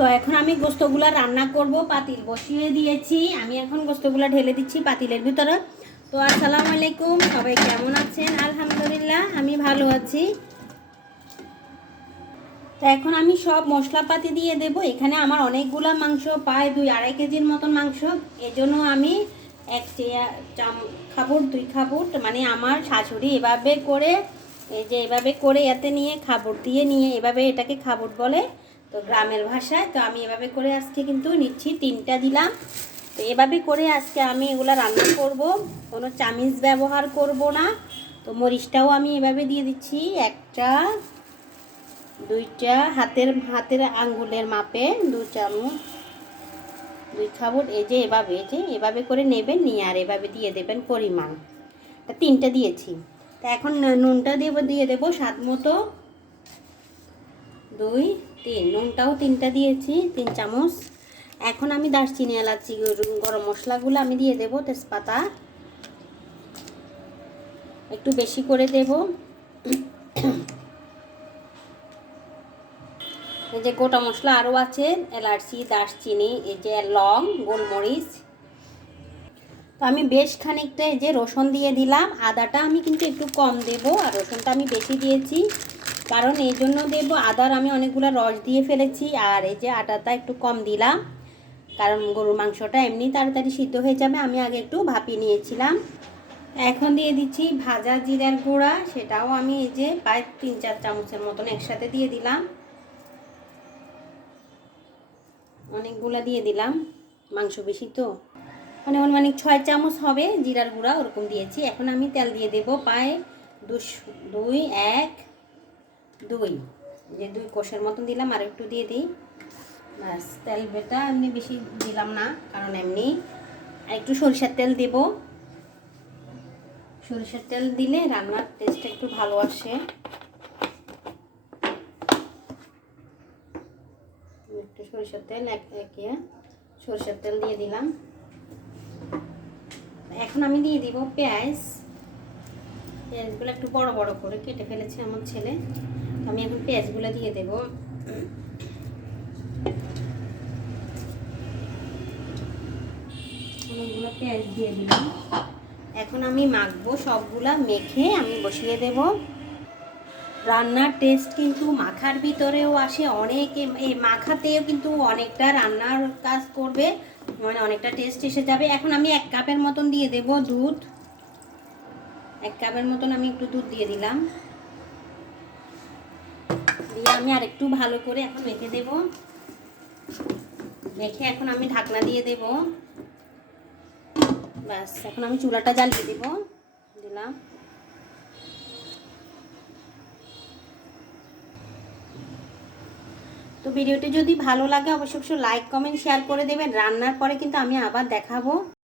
তো এখন আমি গোস্তগুলা রান্না করব, পাতিল বসিয়ে দিয়েছি। আমি এখন গোস্তগুলা ঢেলে দিচ্ছি পাতিলের ভিতরে। তো আসসালামু আলাইকুম, সবাই কেমন আছেন? আলহামদুলিল্লাহ, আমি ভালো আছি। তো এখন আমি সব মশলাপাতি দিয়ে দেব। এখানে আমার অনেকগুলা মাংস, প্রায় দুই আড়াই কেজির মতন মাংস। এজন্য আমি এক চাম খাবুর, দুই খাবুর মানে আমার শাশুড়ি এভাবে করে, এই যে এভাবে করে এতে নিয়ে খাবুর দিয়ে নিয়ে এভাবে এটাকে খাবুর বলে। তো গ্রামের ভাষায়, তো আমি এভাবে করে আজকে কিন্তু নিচ্ছি, তিনটা দিলাম। তো এভাবে করে আজকে আমি এগুলো রান্না করব, কোনো চামিচ ব্যবহার করব না। তো মরিচটাও আমি এভাবে দিয়ে দিচ্ছি, একটা, দুইটা, হাতের হাতের আঙ্গুলের মাপে দু চামচ। দুই খাবট এই যে এভাবে যে এভাবে করে নেবেন, নিয়ে আর এভাবে দিয়ে দেবেন পরিমাণ। তা তিনটা দিয়েছি। তা এখন নুনটা দেবো, দিয়ে দেবো স্বাদ মতো। দুই, তিন। নুনটাও তিনটা দিয়েছি, তিন চামচ। এখন আমি দারচিনি, এলাচি গরম- মশলাগুলো আমি দিয়ে দেবো তেজপাতা। একটু বেশি করে দেবো। এই যে গোটা মশলা আরও আছে, এলাচি, দারচিনি, এই যে লং, গোলমরিচ। তো আমি বেশ খানিকটা এই যে রসুন দিয়ে দিলাম। আদাটা আমি কিন্তু একটু কম দেব, আর রসুনটা আমি বেশি দিয়েছি। কারণ এই জন্য দেব আদার আমি অনেকগুলো রস দিয়ে ফেলেছি, আর এই যে আটাটা একটু কম দিলাম। কারণ গরুর মাংসটা এমনি তাড়াতাড়ি সিদ্ধ হয়ে যাবে, আমি আগে একটু ভাপিয়ে নিয়েছিলাম। এখন দিয়ে দিচ্ছি ভাজা জিরার গুঁড়া, সেটাও আমি এই যে প্রায় তিন চার চামচের মতন একসাথে দিয়ে দিলাম। অনেকগুলা দিয়ে দিলাম, মাংস বেশি তো। মানে মানে ছয় চামচ হবে, জিরার গুঁড়া ওরকম দিয়েছি। এখন আমি তেল দিয়ে দেবো পায়ে দুশ, দুই, এক দুই। যে দুই কোষের মতন দিলাম, আর একটু দিয়ে দিই। ব্যাস, তেল বেটা এমনি বেশি দিলাম না, কারণ এমনি একটু সরিষার তেল দেব। সরিষার তেল দিলে রান্নার টেস্টটা একটু ভালো আসে। একটু সরিষার তেল একে সরিষার তেল দিয়ে দিলাম। এখন আমি দিয়ে দিব পেঁয়াজ। পেঁয়াজগুলো একটু বড় বড় করে কেটে ফেলেছে আমার ছেলে। আমি এখন পেঁয়াজগুলো দিয়ে দেব। অনেকগুলো পেঁয়াজ দিয়ে দিলাম। এখন আমি মাখবো সবগুলা, মেখে আমি বসিয়ে দেব। রান্নার টেস্ট কিন্তু মাখার ভিতরেও আসে, অনেক এই মাখাতেও কিন্তু অনেকটা রান্নার কাজ করবে মানে অনেকটা টেস্ট এসে যাবে। এখন আমি এক কাপের মতন দিয়ে দেব দুধ। এক কাপের মতন আমি একটু দুধ দিয়ে দিলাম। দিয়ে আমি আর একটু ভালো করে এখন মেখে দেব। মেখে এখন আমি ঢাকনা দিয়ে দেব। ব্যাস, এখন আমি চুলাটা জ্বালিয়ে দেব। দিলাম। তো ভিডিওটি যদি ভালো লাগে, অবশ্যই লাইক কমেন্ট শেয়ার করে দেবেন। রান্নার পরে কিন্তু আমি আবার দেখাবো।